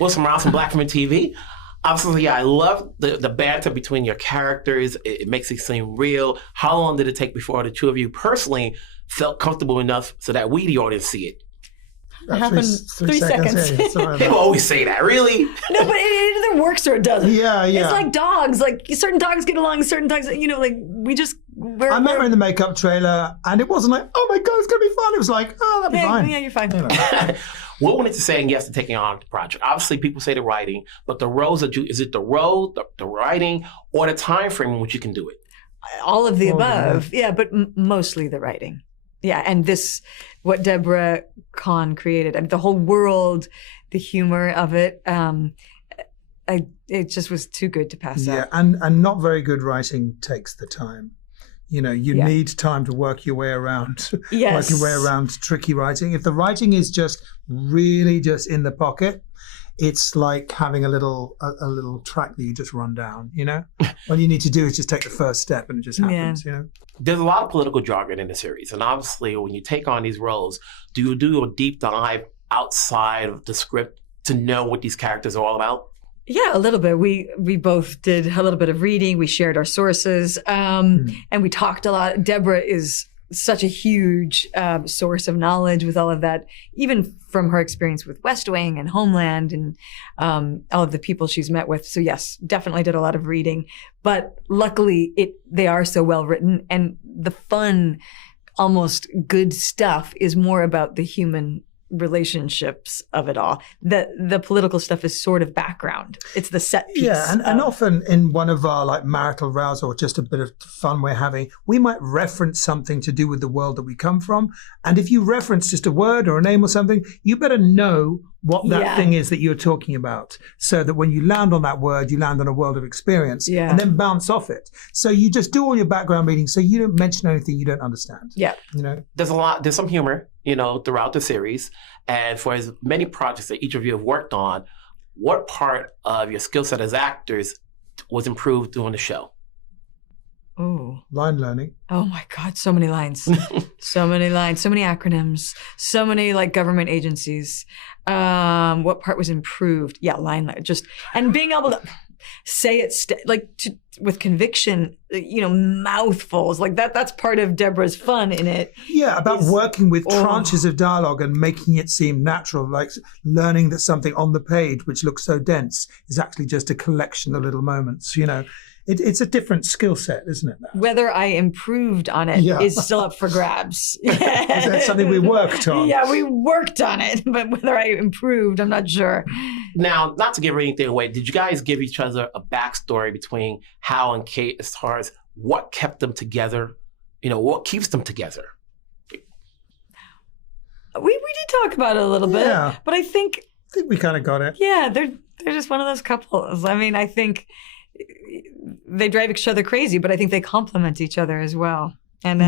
Wilson Rouse from Black from TV. Obviously, I love the banter between your characters. It makes it seem real. How long did it take before the two of you personally felt comfortable enough so that we, the audience, see it? It happened 3 seconds. Yeah, People always say that, really? No, but it either works or it doesn't. Yeah. It's like dogs. Like certain dogs get along, certain dogs, like we just. I met her in the makeup trailer, and it wasn't like, oh my God, it's going to be fun. It was like, oh, that'll be fine. Yeah, you're fine. What went into saying yes to taking on the project? Obviously, people say the writing, but the roles that is it the role, the writing, or the time frame in which you can do it? All of the above. Yeah, but mostly the writing. Yeah, and what Debora Cahn created, I mean, the whole world, the humor of it, it just was too good to pass up. Yeah, and not very good writing takes the time. You need time to work your way around, work your way around tricky writing. If the writing is just really just in the pocket, it's like having a little track that you just run down, All you need to do is just take the first step and it just happens, There's a lot of political jargon in the series. And obviously, when you take on these roles, do you do a deep dive outside of the script to know what these characters are all about? Yeah, a little bit. We both did a little bit of reading. We shared our sources, and we talked a lot. Debora is such a huge source of knowledge with all of that, even from her experience with West Wing and Homeland and all of the people she's met with. So yes, definitely did a lot of reading. But luckily, they are so well written, and the fun, almost good stuff is more about the human relationships of it all. The political stuff is sort of background. It's the set piece. Yeah, and often in one of our like marital rows or just a bit of fun we're having, we might reference something to do with the world that we come from. And if you reference just a word or a name or something, you better know what that thing is that you're talking about, so that when you land on that word, you land on a world of experience and then bounce off it. So you just do all your background reading so you don't mention anything you don't understand. Yeah. There's some humor, throughout the series. And for as many projects that each of you have worked on, what part of your skill set as actors was improved doing the show? Oh, line learning. Oh my God, so many lines. So many lines, so many acronyms, so many like government agencies. What part was improved? Yeah, line just, and being able to say it with conviction, mouthfuls like that. That's part of Debora's fun in it. Yeah, about working with tranches of dialogue and making it seem natural, like learning that something on the page, which looks so dense, is actually just a collection of little moments, It's a different skill set, isn't it? Now? Whether I improved on it is still up for grabs. Is that something we worked on? Yeah, we worked on it, but whether I improved, I'm not sure. Now, not to give anything away, did you guys give each other a backstory between Hal and Kate as far as what kept them together? What keeps them together? We did talk about it a little bit, but I think we kind of got it. Yeah, they're just one of those couples. I mean, I think they drive each other crazy, but I think they complement each other as well. And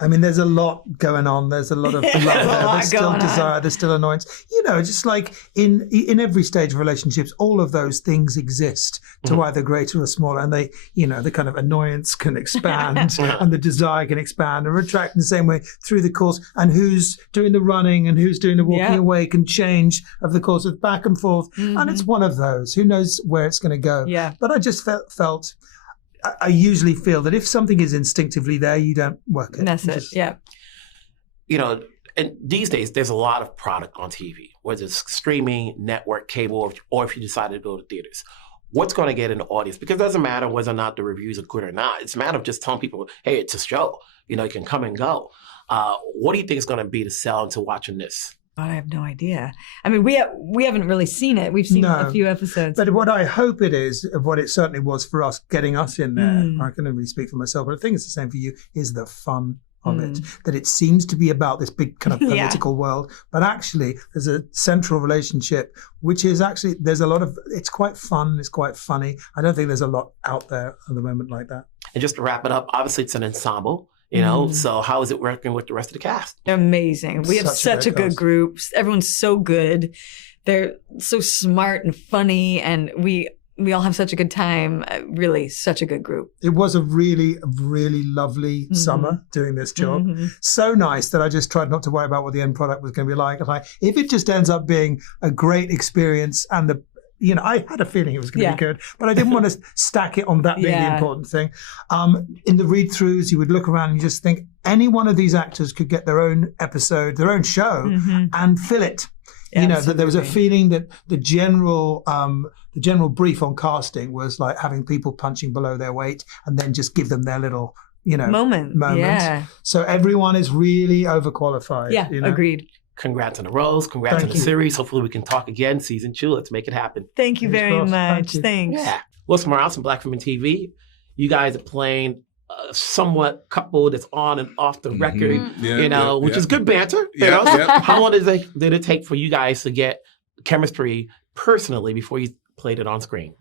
I mean, there's a lot going on. There's a lot of love there. There's still desire. There's still annoyance. Just like in every stage of relationships, all of those things exist to either greater or smaller. And they, the kind of annoyance can expand and the desire can expand and retract in the same way through the course. And who's doing the running and who's doing the walking away can change over the course of back and forth. And it's one of those. Who knows where it's going to go? Yeah. But I just felt. I usually feel that if something is instinctively there, you don't work it. That's it, yeah. And these days, there's a lot of product on TV, whether it's streaming, network, cable, or if you decide to go to theaters. What's going to get an audience? Because it doesn't matter whether or not the reviews are good or not. It's a matter of just telling people, hey, it's a show. You can come and go. What do you think is going to be to sell into watching this? I have no idea. I mean, we haven't really seen it. We've seen a few episodes. But what I hope it is, what it certainly was for us, getting us in there, I can only speak for myself, but I think it's the same for you, is the fun of it. That it seems to be about this big kind of political world, but actually there's a central relationship, which is actually, there's a lot of, it's quite fun, it's quite funny. I don't think there's a lot out there at the moment like that. And just to wrap it up, obviously it's an ensemble. So how is it working with the rest of the cast? They're amazing. We have such a good group. Everyone's so good. They're so smart and funny, and we we all have such a good time. Really, such a good group. It was a really, really lovely summer doing this job. So nice that I just tried not to worry about what the end product was going to be like. If it just ends up being a great experience and I had a feeling it was going to be good, but I didn't want to stack it on that being the important thing. In the read-throughs, you would look around and you just think any one of these actors could get their own episode, their own show, and fill it. That there was a feeling that the general brief on casting was like having people punching below their weight and then just give them their little, moment. Yeah. So everyone is really overqualified. Yeah, agreed. Congrats on the roles. Congrats on the series. Hopefully we can talk again season 2. Let's make it happen. Thank you very much. Thanks. Yeah. Wilson Morales from Black Women TV. You guys are playing a somewhat couple that's on and off the record, which is good banter. How long did it take for you guys to get chemistry personally before you played it on screen?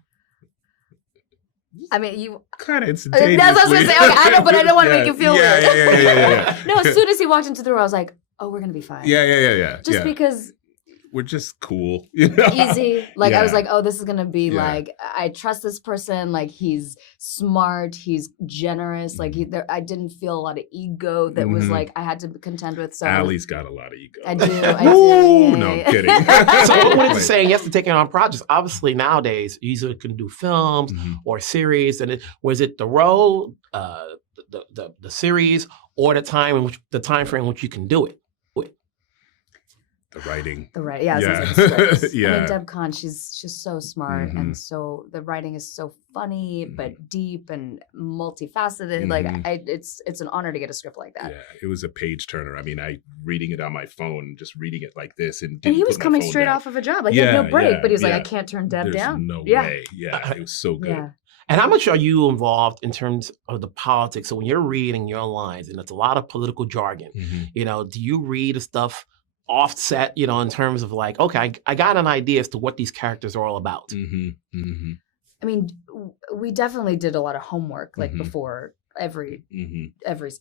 I mean, you kind of instantaneously. That's what I was going to say. Okay, I know, but I don't want to make you feel weird. Yeah. No, as soon as he walked into the room, I was like, oh, we're going to be fine. Yeah. Just because we're just cool. Easy. Like, I was like, oh, this is going to be like, I trust this person. Like, he's smart. He's generous. Like, I didn't feel a lot of ego that was like, I had to contend with. So Allie's got a lot of ego. I do. No, I'm kidding. So what is it saying? Yes, to taking on projects. Obviously, nowadays, you either can do films or series. And was it the role, the series, or the time frame in which you can do it? The writing. Yeah. I mean, Deb Cahn, she's so smart, and so the writing is so funny, but deep and multifaceted. Like, it's an honor to get a script like that. Yeah, it was a page turner. I mean, reading it on my phone, just reading it like this, and he was coming straight off of a job. Like, he had no break, but he was like, I can't turn Deb down. No way. Yeah, it was so good. Yeah. And how much are you involved in terms of the politics? So when you're reading your lines, and it's a lot of political jargon, do you read the stuff offset, in terms of like, okay, I got an idea as to what these characters are all about? I mean, we definitely did a lot of homework, like before every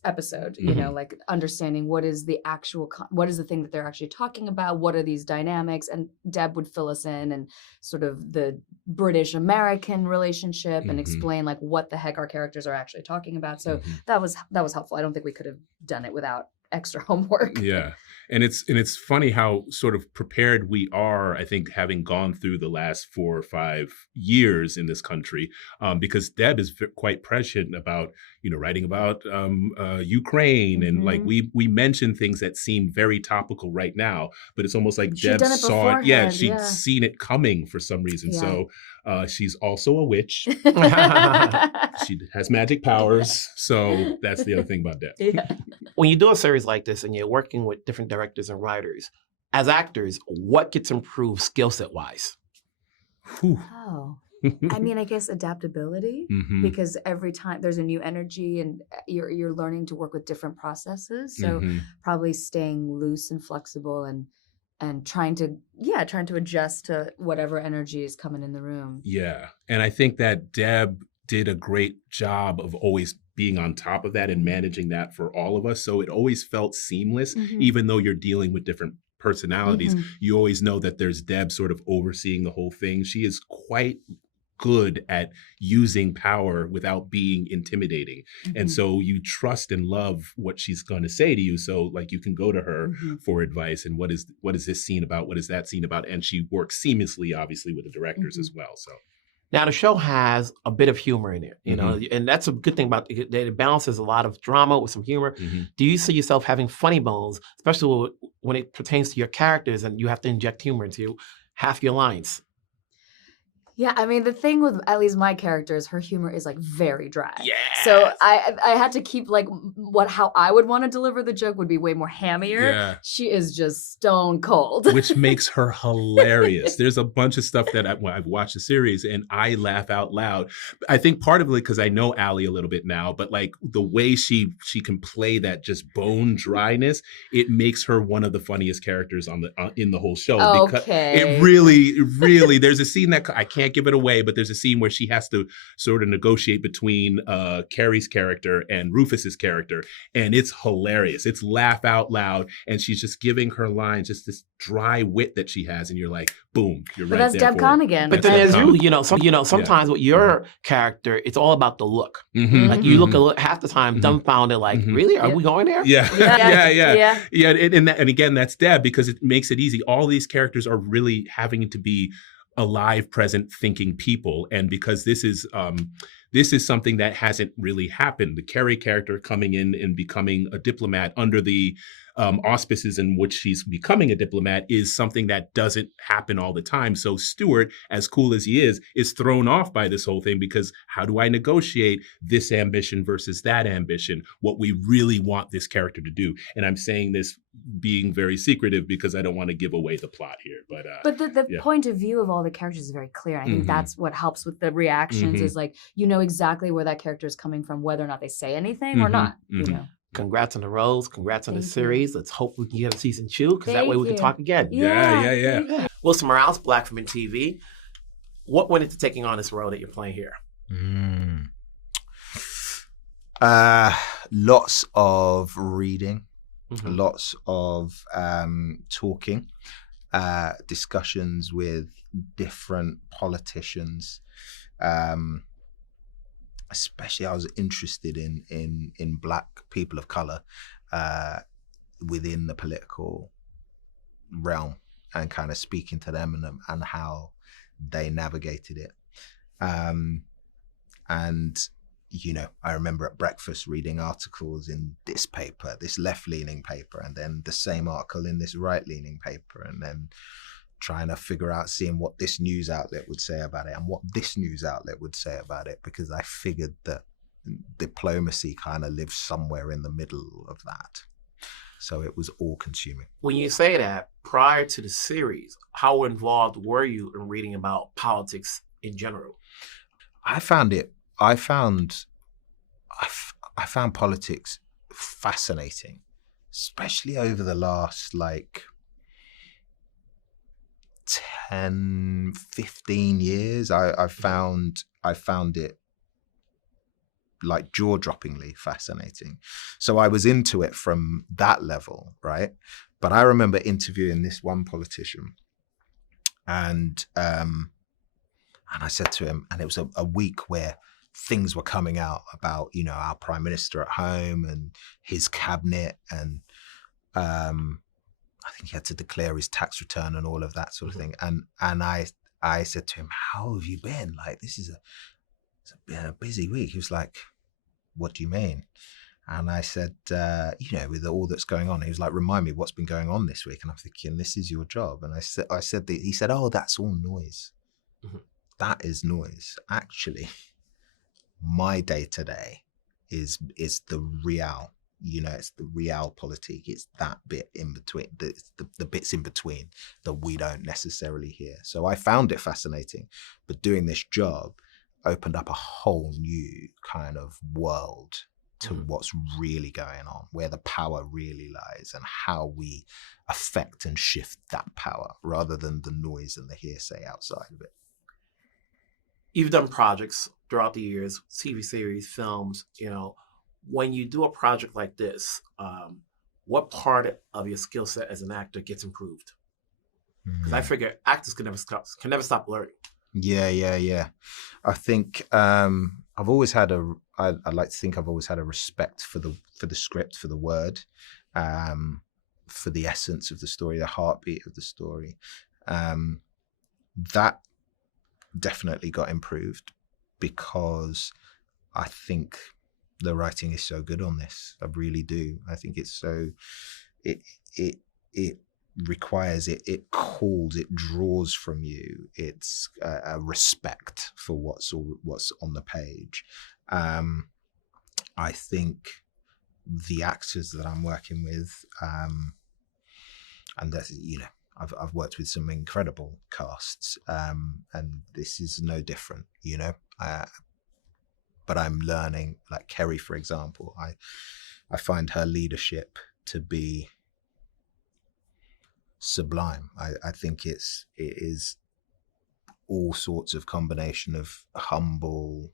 episode, like understanding what is the actual, what is the thing that they're actually talking about? What are these dynamics? And Deb would fill us in and sort of the British-American relationship and explain like what the heck our characters are actually talking about. So that was helpful. I don't think we could have done it without extra homework. Yeah. And it's funny how sort of prepared we are, I think, having gone through the last 4 or 5 years in this country, because Deb is quite prescient about, writing about Ukraine. And like we mention things that seem very topical right now, but it's almost like Deb saw it. Yeah, she'd seen it coming for some reason. Yeah. So she's also a witch. She has magic powers. So that's the other thing about Deb. Yeah. When you do a series like this and you're working with different directors and writers, as actors, what gets improved skill set wise? Oh, I mean, I guess adaptability, because every time there's a new energy and you're learning to work with different processes. So probably staying loose and flexible and trying to adjust to whatever energy is coming in the room. Yeah. And I think that Deb did a great job of always being on top of that and managing that for all of us. So it always felt seamless, even though you're dealing with different personalities. You always know that there's Deb sort of overseeing the whole thing. She is quite good at using power without being intimidating. And so you trust and love what she's going to say to you. So like you can go to her for advice and what is this scene about? What is that scene about? And she works seamlessly, obviously, with the directors as well. So. Now, the show has a bit of humor in it, and that's a good thing about it. It balances a lot of drama with some humor. Do you see yourself having funny bones, especially when it pertains to your characters and you have to inject humor into half your lines? Yeah, I mean, the thing with at least my character is her humor is like very dry. Yes. So I had to keep like how I would want to deliver the joke would be way more hammier. Yeah. She is just stone cold. Which makes her hilarious. There's a bunch of stuff that I've watched the series and I laugh out loud. I think part of it because I know Allie a little bit now, but like the way she can play that just bone dryness, it makes her one of the funniest characters in the whole show. Okay. Because it really, there's a scene that I can't can't give it away, but there's a scene where she has to sort of negotiate between Keri's character and Rufus's character, and it's hilarious. It's laugh out loud, and she's just giving her lines, just this dry wit that she has, and you're like, boom, you're But right that's there. Deb Cahn again. But then there's sometimes with your character, it's all about the look. Mm-hmm. Like you look half the time dumbfounded, like, really? Are we going there? Yeah. Yeah. And again, that's Deb, because it makes it easy. All these characters are really having to be alive, present, thinking people. And because this is something that hasn't really happened. The Keri character coming in and becoming a diplomat under the auspices in which she's becoming a diplomat is something that doesn't happen all the time. So Stuart, as cool as he is thrown off by this whole thing, because how do I negotiate this ambition versus that ambition, what we really want this character to do? And I'm saying this being very secretive because I don't want to give away the plot here. But the point of view of all the characters is very clear. I think that's what helps with the reactions is like, you know exactly where that character is coming from, whether or not they say anything or not, you know. Congrats on the roles. Congrats on the Thank series. Let's hope we can get a season 2, because that way we can talk again. Yeah. Wilson Morales, Black Women TV. What went into taking on this role that you're playing here? Lots of reading, lots of talking, discussions with different politicians. Especially, I was interested in Black people of color within the political realm, and kind of speaking to them and how they navigated it. And you know, I remember at breakfast reading articles in this paper, this left-leaning paper, and then the same article in this right-leaning paper, and then trying to figure out, seeing what this news outlet would say about it and what this news outlet would say about it, because I figured that diplomacy kind of lives somewhere in the middle of that. So it was all consuming. When you say that, prior to the series, how involved were you in reading about politics in general? I found politics fascinating, especially over the last 10, 15 years. I found it like jaw-droppingly fascinating. So I was into it from that level, right? But I remember interviewing this one politician, and I said to him, and it was a week where things were coming out about, you know, our prime minister at home and his cabinet, and I think he had to declare his tax return and all of that sort of thing. And I said to him, how have you been? Like, this is it's been a busy week. He was like, what do you mean? And I said, you know, with all that's going on, he was like, remind me what's been going on this week. And I'm thinking, this is your job. And he said, oh, that's all noise. That is noise. Actually, my day-to-day is the real. You know, it's the realpolitik. It's that bit in between, the bits in between that we don't necessarily hear. So I found it fascinating, but doing this job opened up a whole new kind of world to what's really going on, where the power really lies, and how we affect and shift that power rather than the noise and the hearsay outside of it. You've done projects throughout the years, TV series, films, you know. When you do a project like this, what part of your skill set as an actor gets improved? Because I figure actors can never stop learning. Yeah. I think I've always had I'd like to think I've always had a respect for the script, for the word, for the essence of the story, the heartbeat of the story. That definitely got improved, because I think the writing is so good on this. I really do. I think it's so, it requires, it calls, it draws from you. It's a respect for what's on the page. I think the actors that I'm working with, and that, you know, I've worked with some incredible casts, and this is no different, you know. But I'm learning, like Keri, for example, I find her leadership to be sublime. I think it is all sorts of combination of humble,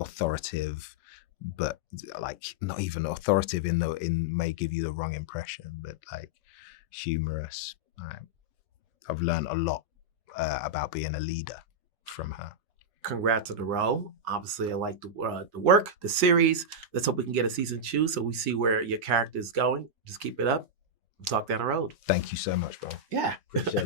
authoritative, but like not even authoritative in may give you the wrong impression, but like humorous. I've learned a lot about being a leader from her. Congrats on the role. Obviously, I like the work, the series. Let's hope we can get a season 2 so we see where your character is going. Just keep it up. We'll talk down the road. Thank you so much, bro. Yeah. Appreciate it.